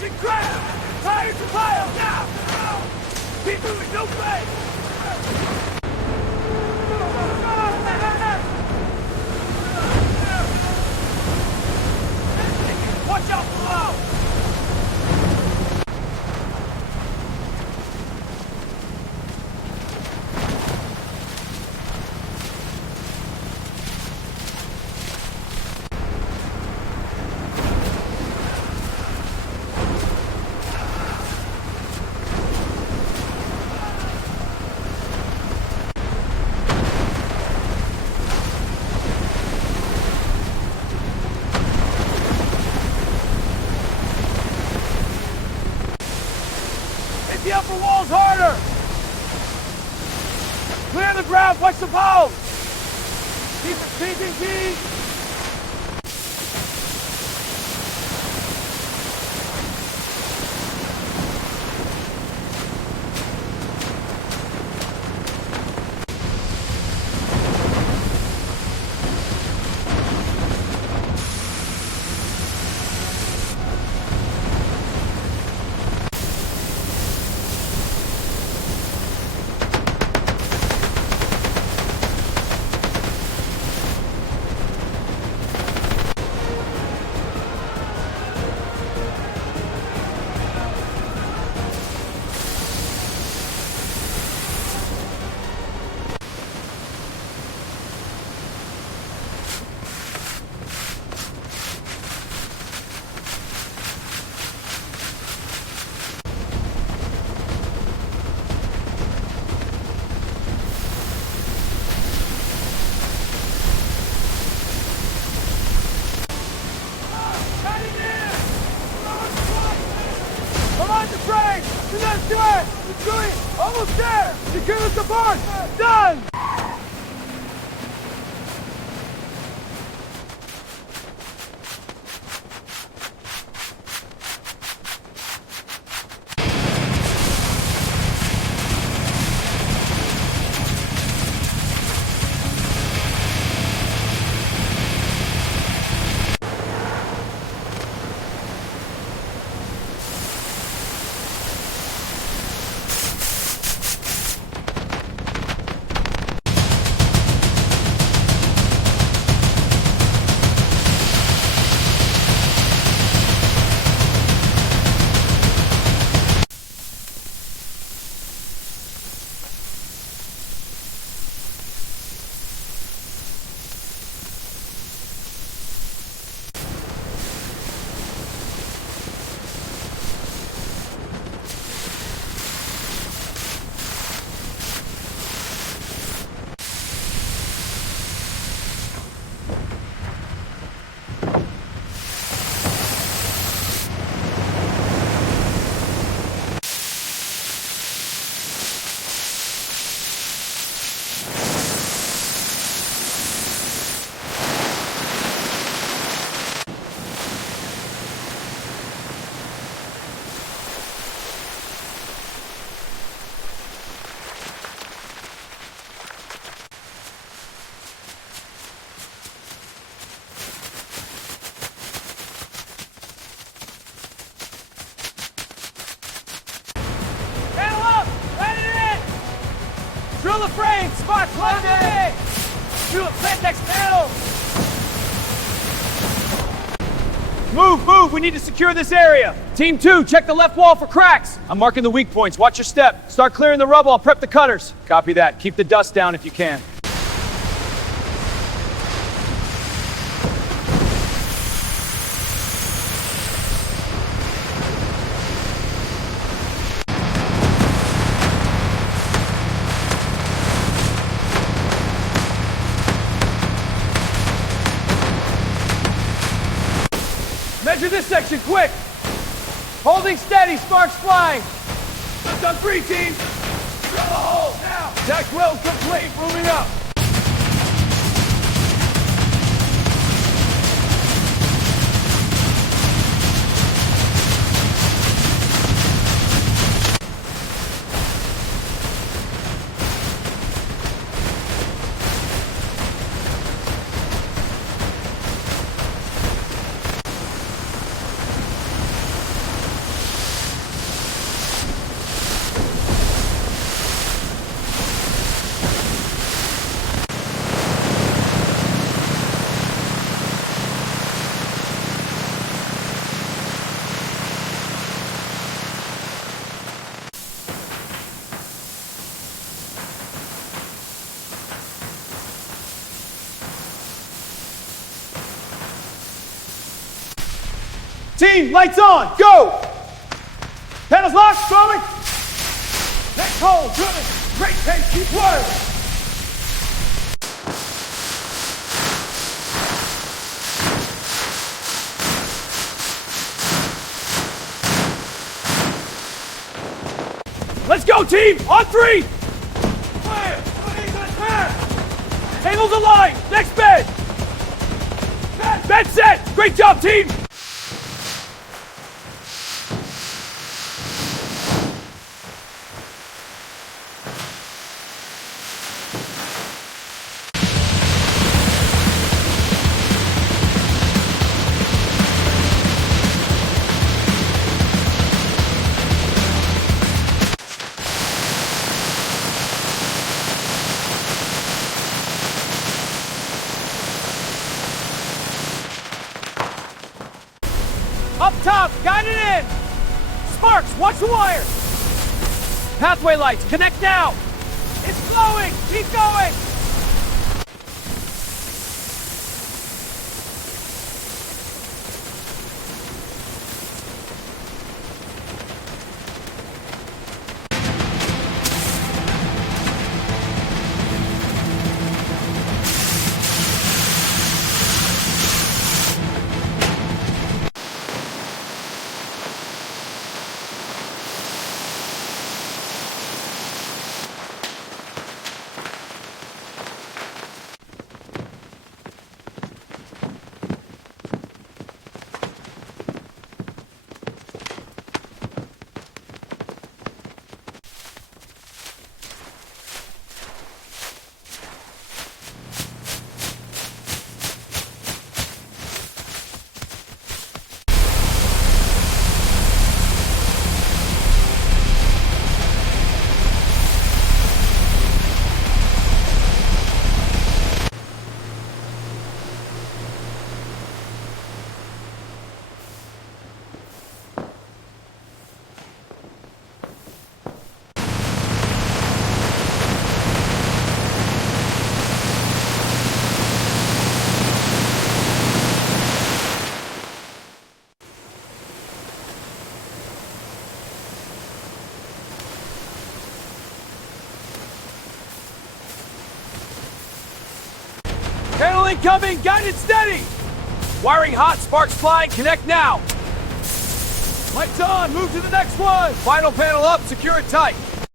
Pushing crap! Tires to pile! Now! Now! Keep moving, no break! Watch out below! The upper wall's harder! Clear the ground, watch the poles! Keep. Let's do it! Let's do it! Almost there! Secure the support! Done! Drill the frame! Spot closing! Do it, plant next panel! Move! We need to secure this area! Team 2, check the left wall for cracks! I'm marking the weak points. Watch your step. Start clearing the rubble. I'll prep the cutters. Copy that. Keep the dust down if you can. Measure this section, quick! Holding steady, sparks flying! That's on 3, team! Drill the hole, now! Tack weld complete, moving up! Team, lights on, go! Panels locked, going! Next hole, driven! Great pace, keep wiring! Let's go, team! On three! Fire! Tables aligned! Next bed! Bed set! Great job, team! Up top, guide it in! Sparks, watch the wire! Pathway lights, connect now! It's flowing! Keep going! Panel incoming, guided steady! Wiring hot, sparks flying, connect now! Lights on, move to the next one! Final panel up, secure it tight.